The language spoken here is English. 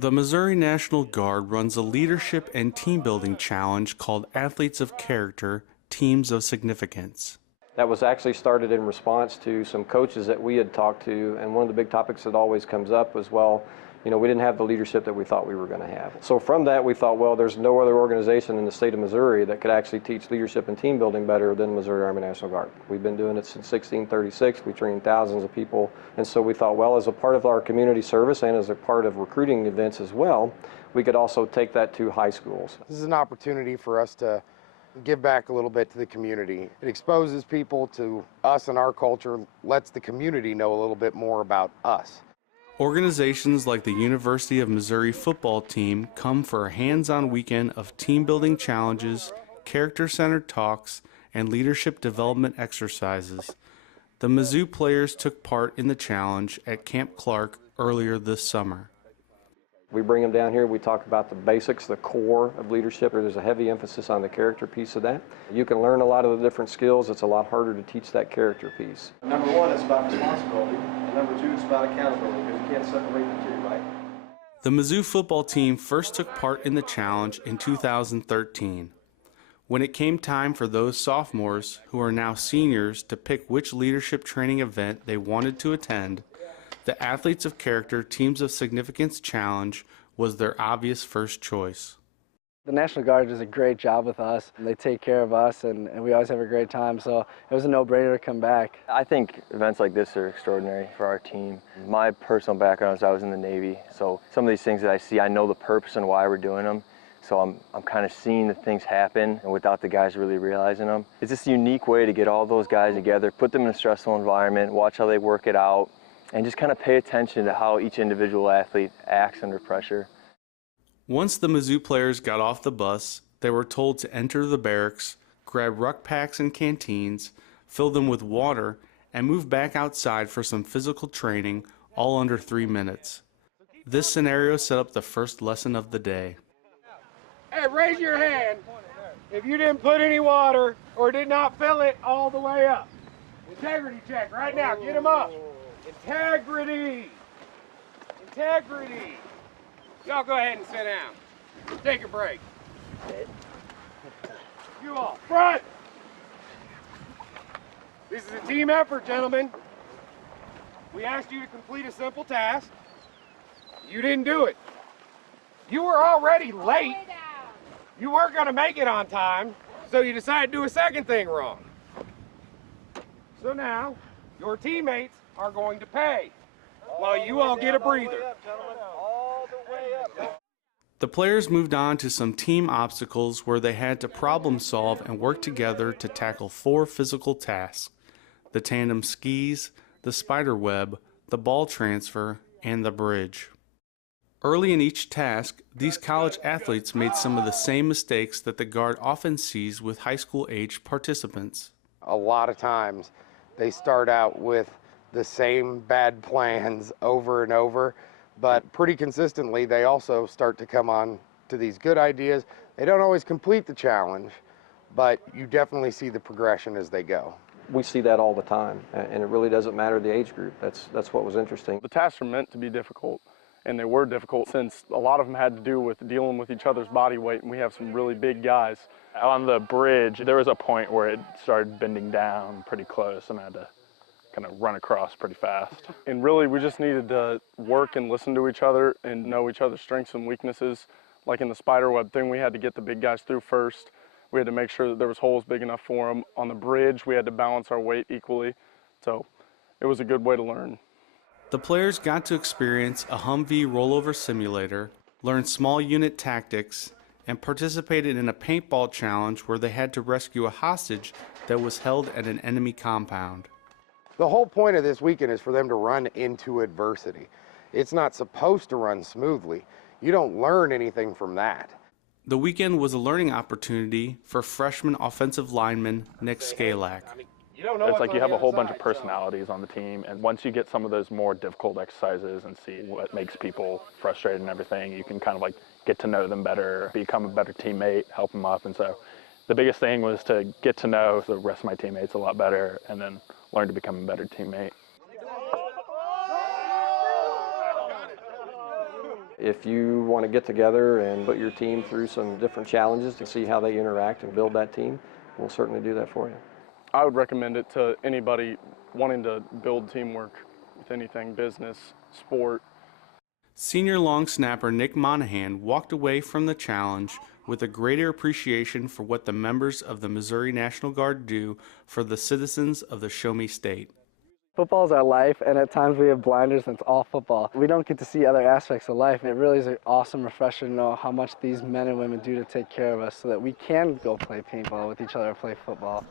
The Missouri National Guard runs a leadership and team building challenge called Athletes of Character, Teams of Significance. That was actually started in response to some coaches that we had talked to, and one of the big topics that always comes up was, well, we didn't have the leadership that we thought we were going to have. So from that, we thought, well, there's no other organization in the state of Missouri that could actually teach leadership and team building better than Missouri Army National Guard. We've been doing it since 1636. We train thousands of people. And so we thought, well, as a part of our community service and as a part of recruiting events as well, we could also take that to high schools. This is an opportunity for us to give back a little bit to the community. It exposes people to us and our culture, lets the community know a little bit more about us. Organizations like the University of Missouri football team come for a hands-on weekend of team-building challenges, character-centered talks, and leadership development exercises. The Mizzou players took part in the challenge at Camp Clark earlier this summer. We bring them down here, we talk about the basics, the core of leadership. There's a heavy emphasis on the character piece of that. You can learn a lot of the different skills. It's a lot harder to teach that character piece. Number one, it's about responsibility, and number two, it's about accountability, because you can't separate the two, right? The Mizzou football team first took part in the challenge in 2013. When it came time for those sophomores, who are now seniors, to pick which leadership training event they wanted to attend, the Athletes of Character Teams of Significance Challenge was their obvious first choice. The National Guard does a great job with us. They take care of us, and we always have a great time, so it was a no-brainer to come back. I think events like this are extraordinary for our team. My personal background is I was in the Navy, so some of these things that I see, I know the purpose and why we're doing them. So I'm kind of seeing the things happen and without the guys really realizing them. It's just a unique way to get all those guys together, put them in a stressful environment, watch how they work it out, and just kind of pay attention to how each individual athlete acts under pressure. Once the Mizzou players got off the bus, they were told to enter the barracks, grab ruck packs and canteens, fill them with water, and move back outside for some physical training, all under 3 minutes. This scenario set up the first lesson of the day. Hey, raise your hand if you didn't put any water or did not fill it all the way up. Integrity check right now. Get them up. Integrity. Integrity. Y'all go ahead and sit down. Take a break. You all, front. This is a team effort, gentlemen. We asked you to complete a simple task. You didn't do it. You were already late. You weren't going to make it on time, so you decided to do a second thing wrong. So now, your teammates are going to pay while you all get a breather. The players moved on to some team obstacles where they had to problem solve and work together to tackle 4 physical tasks: the tandem skis, the spider web, the ball transfer, and the bridge. Early in each task, these college athletes made some of the same mistakes that the Guard often sees with high school-age participants. A lot of times they start out with the same bad plans over and over, but pretty consistently they also start to come on to these good ideas. They don't always complete the challenge, but you definitely see the progression as they go. We see that all the time, and it really doesn't matter the age group. That's what was interesting. The tasks are meant to be difficult, and they were difficult since a lot of them had to do with dealing with each other's body weight, and we have some really big guys. On the bridge, there was a point where it started bending down pretty close, and I had to kind of run across pretty fast. And really, we just needed to work and listen to each other and know each other's strengths and weaknesses. Like in the spider web thing, we had to get the big guys through first. We had to make sure that there was holes big enough for them. On the bridge, we had to balance our weight equally. So it was a good way to learn. The players got to experience a Humvee rollover simulator, learn small unit tactics, and participated in a paintball challenge where they had to rescue a hostage that was held at an enemy compound. The whole point of this weekend is for them to run into adversity. It's not supposed to run smoothly. You don't learn anything from that. The weekend was a learning opportunity for freshman offensive lineman Nick Skalak. It's like you have a whole bunch of personalities on the team, and once you get some of those more difficult exercises and see what makes people frustrated and everything, you can kind of like get to know them better, become a better teammate, help them up. And so the biggest thing was to get to know the rest of my teammates a lot better and then learn to become a better teammate. If you want to get together and put your team through some different challenges to see how they interact and build that team, we'll certainly do that for you. I would recommend it to anybody wanting to build teamwork with anything, business, sport. Senior long snapper Nick Monahan walked away from the challenge with a greater appreciation for what the members of the Missouri National Guard do for the citizens of the Show Me State. Football is our life, and at times we have blinders and it's all football. We don't get to see other aspects of life. It really is an awesome refresher to know how much these men and women do to take care of us so that we can go play paintball with each other or play football.